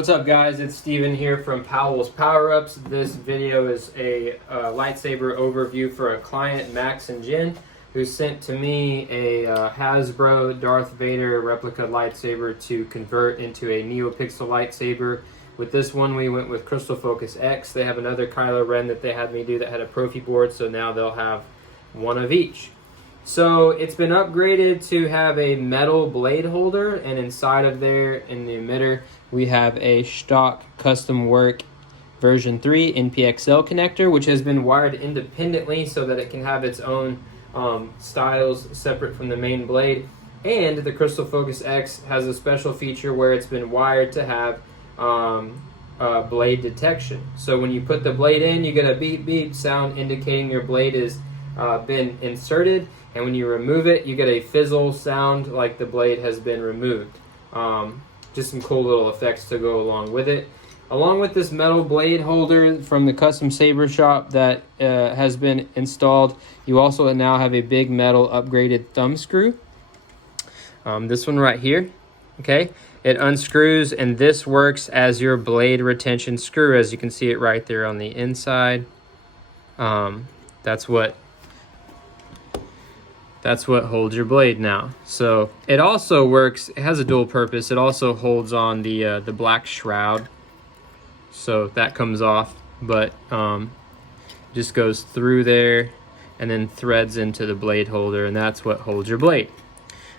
What's up, guys? It's Steven here from Powell's Power Ups. This video is a lightsaber overview for a client, Max and Jen, who sent to me a Hasbro Darth Vader replica lightsaber to convert into a Neopixel lightsaber. With this one, we went with Crystal Focus X. They have another Kylo Ren that they had me do that had a Profi board, so now they'll have one of each. So it's been upgraded to have a metal blade holder, and inside of there, in the emitter, we have a stock custom work version 3 Neopixel connector, which has been wired independently so that it can have its own styles separate from the main blade. And the Crystal Focus X has a special feature where it's been wired to have blade detection. So when you put the blade in, you get a beep beep sound indicating your blade has been inserted, and when you remove it, you get a fizzle sound like the blade has been removed. Just some cool little effects to go along with it. Along with this metal blade holder from the custom saber shop that has been installed, you also now have a big metal upgraded thumb screw. This one right here, okay? It unscrews, and this works as your blade retention screw, as you can see it right there on the inside. That's what holds your blade now. So it also works, it has a dual purpose. It also holds on the black shroud. So that comes off, but just goes through there and then threads into the blade holder, and that's what holds your blade.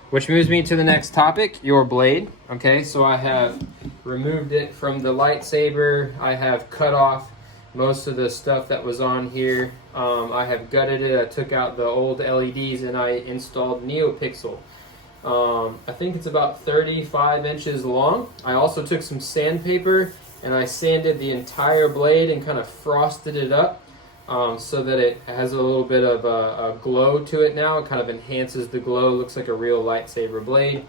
Which moves me to the next topic, your blade. Okay, so I have removed it from the lightsaber. I have cut off most of the stuff that was on here. I have gutted it. I took out the old LEDs and I installed Neopixel. I think it's about 35 inches long. I also took some sandpaper and I sanded the entire blade and kind of frosted it up so that it has a little bit of a glow to it now. It kind of enhances the glow. It looks like a real lightsaber blade.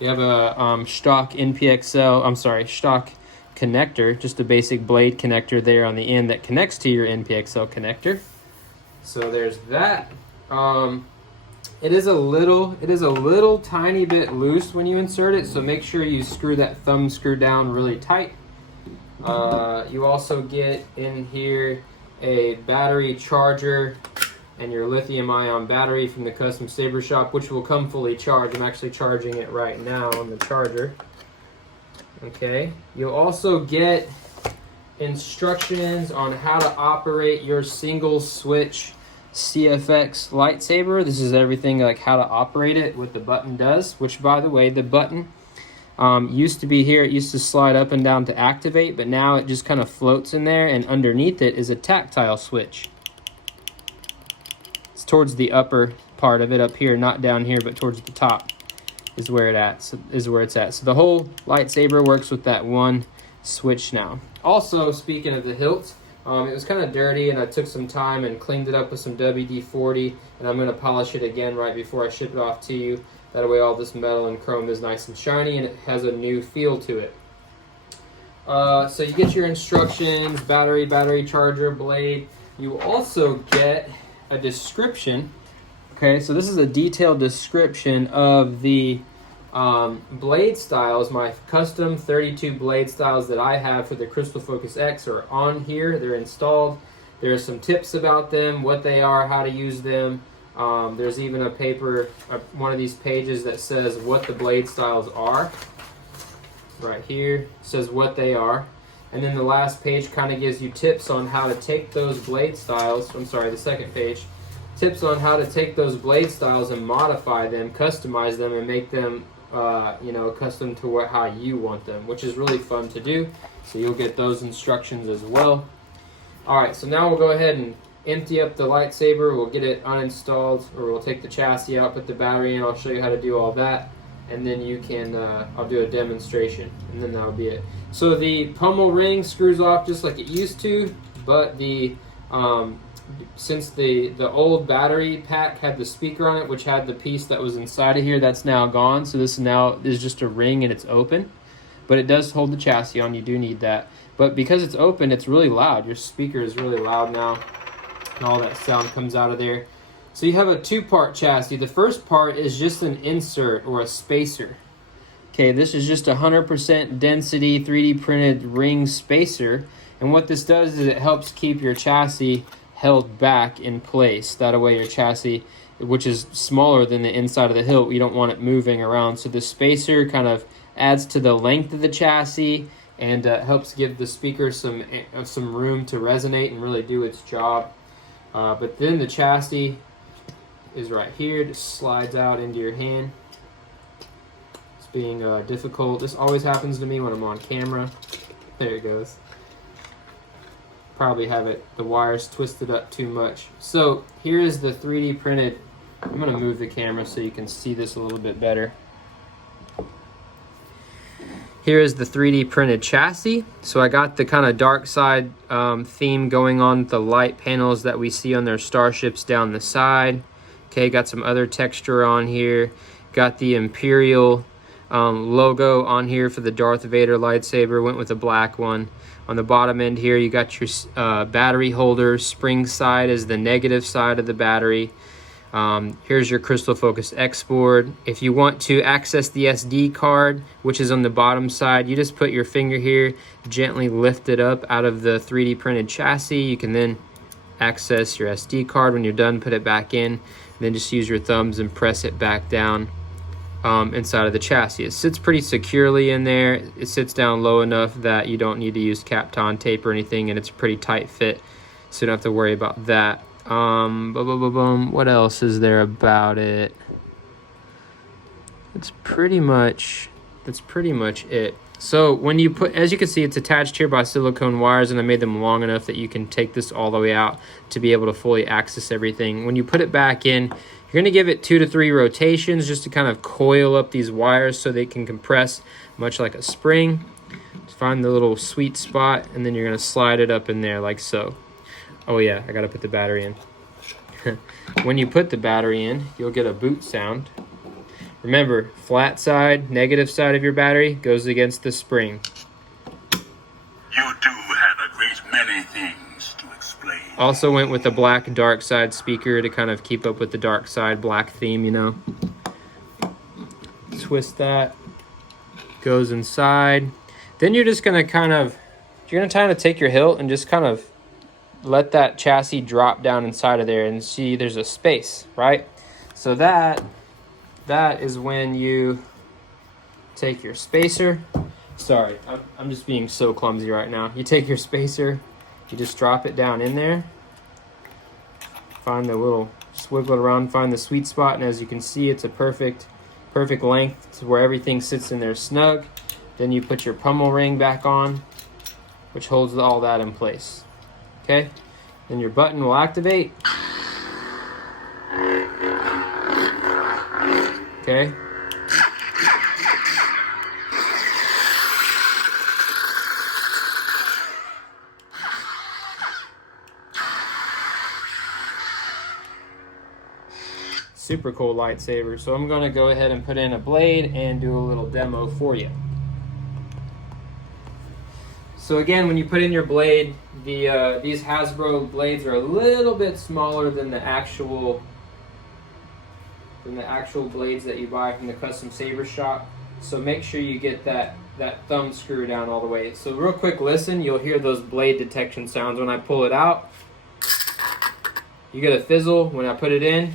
You have a stock stock connector, just a basic blade connector there on the end that connects to your Neopixel connector. So there's that. It is a little tiny bit loose when you insert it, so make sure you screw that thumb screw down really tight. You also get in here a battery charger and your lithium-ion battery from the custom saber shop, which will come fully charged. I'm actually charging it right now on the charger. Okay, you'll also get instructions on how to operate your single switch CFX lightsaber. This is everything like how to operate it, what the button does, which, by the way, the button used to be here. It used to slide up and down to activate, but now it just kind of floats in there, and underneath it is a tactile switch. It's towards the upper part of it up here, not down here, but towards the top is where it's at. So the whole lightsaber works with that one switch now. Also, speaking of the hilt, it was kind of dirty, and I took some time and cleaned it up with some WD-40, and I'm going to polish it again right before I ship it off to you. That way all this metal and chrome is nice and shiny, and it has a new feel to it. So you get your instructions, battery charger, blade. You also get a description. Okay, so this is a detailed description of the blade styles. My custom 32 blade styles that I have for the Crystal Focus X are on here. They're installed. There's some tips about them, what they are, how to use them. There's even a paper, one of these pages that says what the blade styles are. Right here says what they are. And then the last page kind of gives you tips on how to take those blade styles. I'm sorry, the second page. Tips on how to take those blade styles and modify them, customize them, and make them custom to how you want them, which is really fun to do. So you'll get those instructions as well. Alright, so now we'll go ahead and empty up the lightsaber. We'll get it uninstalled, or we'll take the chassis out, put the battery in. I'll show you how to do all that, and then you can I'll do a demonstration, and then that'll be it. So the pommel ring screws off just like it used to, but the since the old battery pack had the speaker on it, which had the piece that was inside of here, that's now gone. So this now is just a ring and it's open, but it does hold the chassis on. You do need that, but because it's open, it's really loud. Your speaker is really loud now, and all that sound comes out of there. So you have a two-part chassis. The first part is just an insert or a spacer. Okay, this is just 100% density 3D printed ring spacer. And what this does is it helps keep your chassis held back in place. That way your chassis, which is smaller than the inside of the hilt, you don't want it moving around. So the spacer kind of adds to the length of the chassis and helps give the speaker some room to resonate and really do its job. But then the chassis is right here, just slides out into your hand. It's being difficult. This always happens to me when I'm on camera. There it goes. Probably have the wires twisted up too much. So here is the 3D printed. I'm gonna move the camera so you can see this a little bit better. Here is the 3D printed chassis. So I got the kind of dark side theme going on with the light panels that we see on their starships down the side. Okay, got some other texture on here. Got the Imperial logo on here for the Darth Vader lightsaber. Went with a black one. On the bottom end here, you got your battery holder. Spring side is the negative side of the battery. Here's your crystal focused X board. If you want to access the SD card, which is on the bottom side, you just put your finger here, gently lift it up out of the 3D printed chassis. You can then access your SD card. When you're done, put it back in. Then just use your thumbs and press it back down inside of the chassis. It sits pretty securely in there. It sits down low enough that you don't need to use Kapton tape or anything, and it's a pretty tight fit, so you don't have to worry about that. What else is there about it? That's pretty much it. So when you put, as you can see, it's attached here by silicone wires, and I made them long enough that you can take this all the way out to be able to fully access everything. When you put it back in, you're gonna give it 2 to 3 rotations just to kind of coil up these wires so they can compress much like a spring. Find the little sweet spot, and then you're gonna slide it up in there like so. Oh yeah, I gotta put the battery in. When you put the battery in, you'll get a boot sound. Remember, flat side, negative side of your battery goes against the spring. You do have a great many things to explain. Also went with the black dark side speaker to kind of keep up with the dark side black theme, you know. Twist that, goes inside. Then you're just gonna you're gonna take your hilt and just kind of let that chassis drop down inside of there and see there's a space, right? So that is when you take your spacer. Sorry, I'm just being so clumsy right now. You take your spacer, you just drop it down in there. Find the little, just wiggle it around, find the sweet spot, and as you can see, it's a perfect length to where everything sits in there snug. Then you put your pummel ring back on, which holds all that in place. Okay, then your button will activate. Okay. Super cool lightsaber. So I'm gonna go ahead and put in a blade and do a little demo for you. So again, when you put in your blade, these Hasbro blades are a little bit smaller than the actual blades that you buy from the custom saber shop. So make sure you get that thumb screw down all the way. So real quick, listen, you'll hear those blade detection sounds when I pull it out. You get a fizzle when I put it in.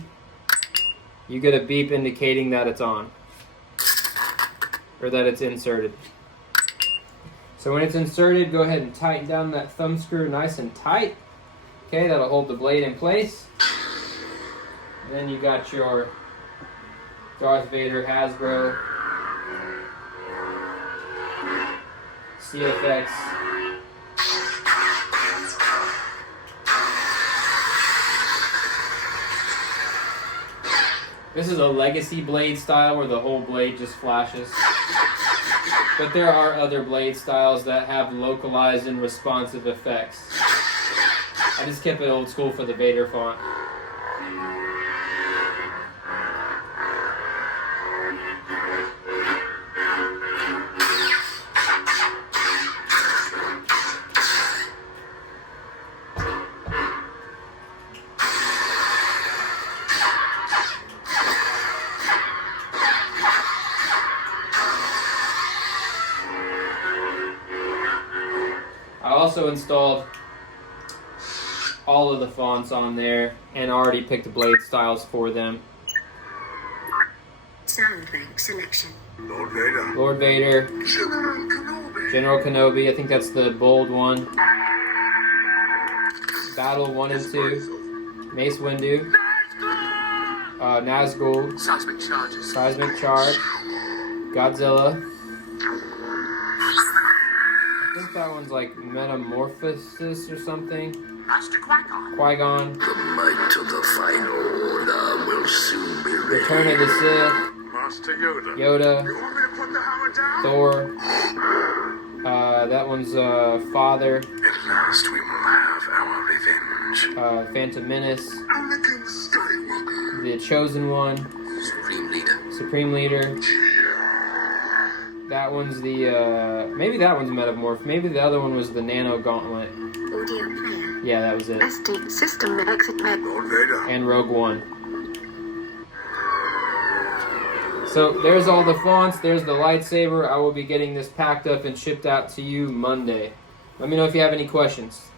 You get a beep indicating that it's on, or that it's inserted. So when it's inserted, go ahead and tighten down that thumb screw nice and tight. Okay, that'll hold the blade in place. And then you got your Darth Vader Hasbro CFX. This is a legacy blade style where the whole blade just flashes. But there are other blade styles that have localized and responsive effects. I just kept it old school for the Vader font. also installed all of the fonts on there and already picked blade styles for them. Sound bank selection. Lord Vader. Lord Vader, General Kenobi. General Kenobi, I think that's the bold one. Battle 1 and 2. Mace Windu. Nazgul. Seismic charges. Seismic Charge. Godzilla. I think that one's like Metamorphosis or something. Master Qui-Gon. Qui-Gon. The might of the final order will soon be ready. Return of the Sith. Master Yoda. Yoda. You want me to put the hammer down? Thor. That one's Father. At last we will have our revenge. Phantom Menace. Anakin Skywalker. The Chosen One. Supreme Leader. Supreme Leader. That one's the, maybe that one's Metamorph. Maybe the other one was the Nano Gauntlet. Audio player. Yeah, that was it. SD system exit mode. Lord Vader. And Rogue One. So there's all the fonts. There's the lightsaber. I will be getting this packed up and shipped out to you Monday. Let me know if you have any questions.